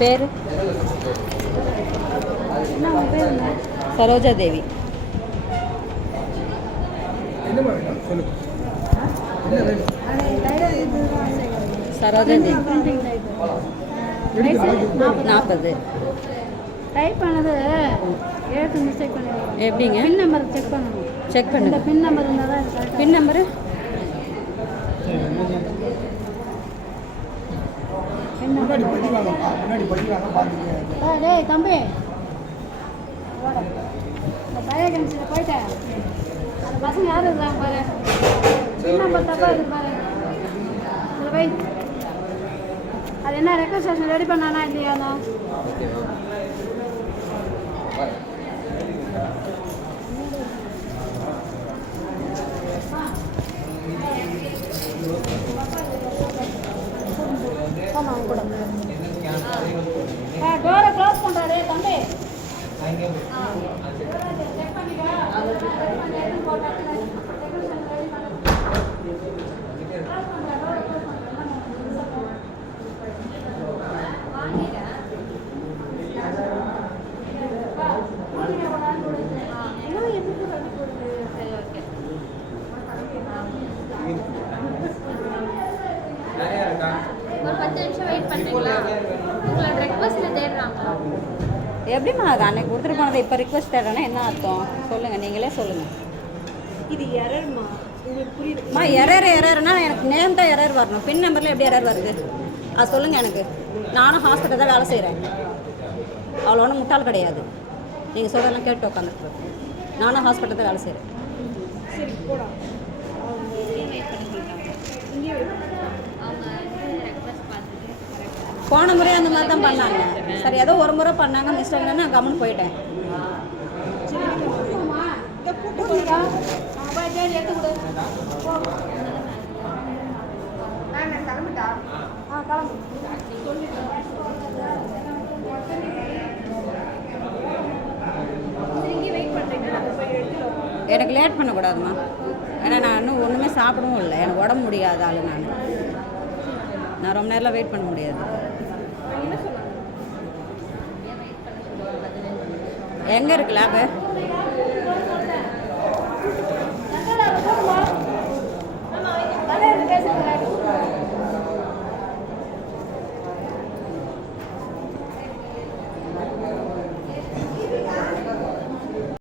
பேர் சரோஜா தேவி. சரோஜா தேவி 40. டைப் பண்ணது எழுத்து மிஸ்டேக் பண்ணிடுவோம். எப்படிங்க? பின் நம்பர் செக் பண்ணணும். செக் பண்ணுங்க. பின் நம்பர் இருந்தால் தான் இருக்கு. பின் நம்பரு டேய் தம்பி இந்த பையன் போயிட்டேன். அந்த பசங்க யார் இருக்கிறாங்க பாரு. பின் நம்பர் தப்பாக இருக்குது பாரு. இதில் வை. அது என்ன ரெக்வஸ்டேஷன் ரெடி பண்ணானா இல்லையானோ? ஆமாம் கூட டோரை க்ளோஸ் பண்ணுறாரு தம்பி. செக் பண்ணிக்கோ. ஒரு 10 நிமிஷம் வெயிட் பண்ணுறீங்களா? உங்களோட ரெக்வஸ்ட்டில் தேடுறாங்க. எப்படிம்மா அது அன்னைக்கு கொடுத்துட்டு போனதை இப்போ ரிக்வஸ்ட் தேடுறேன்னா என்ன அர்த்தம் சொல்லுங்கள், நீங்களே சொல்லுங்கள். இது எரர்மா, உங்களுக்கு புரியுதுமா? எரர்னா எனக்கு நேம் தான் எரர் வரணும். பின் நம்பரில் எப்படி எரர் வருது அது சொல்லுங்கள் எனக்கு. நானும் ஹாஸ்பிட்டல் தான் வேலை செய்கிறேன். அவ்வளோ ஒன்றும் முட்டாள் கிடையாது. நீங்கள் சொல்கிறதெல்லாம் கேட்டு உட்காந்துருக்கேன். நானும் ஹாஸ்பிட்டல் தான் வேலை செய்கிறேன். சரி போடா. போன முறை அந்த மாதிரி தான் பண்ணாங்க. சரி ஏதோ ஒரு முறை பண்ணாங்க, மிஸ்டேக்னா நான் கம்முன்னு போயிட்டேன். எனக்கு லேட் பண்ணக்கூடாதுமா. ஏன்னா நான் இன்னும் ஒன்றுமே சாப்பிடவும் இல்லை. எனக்கு உடம்பு முடியாத ஆள். நான் ரொம்ப நேரம் வெயிட் பண்ண முடியாது. எங்கே இருக்கு லேபு?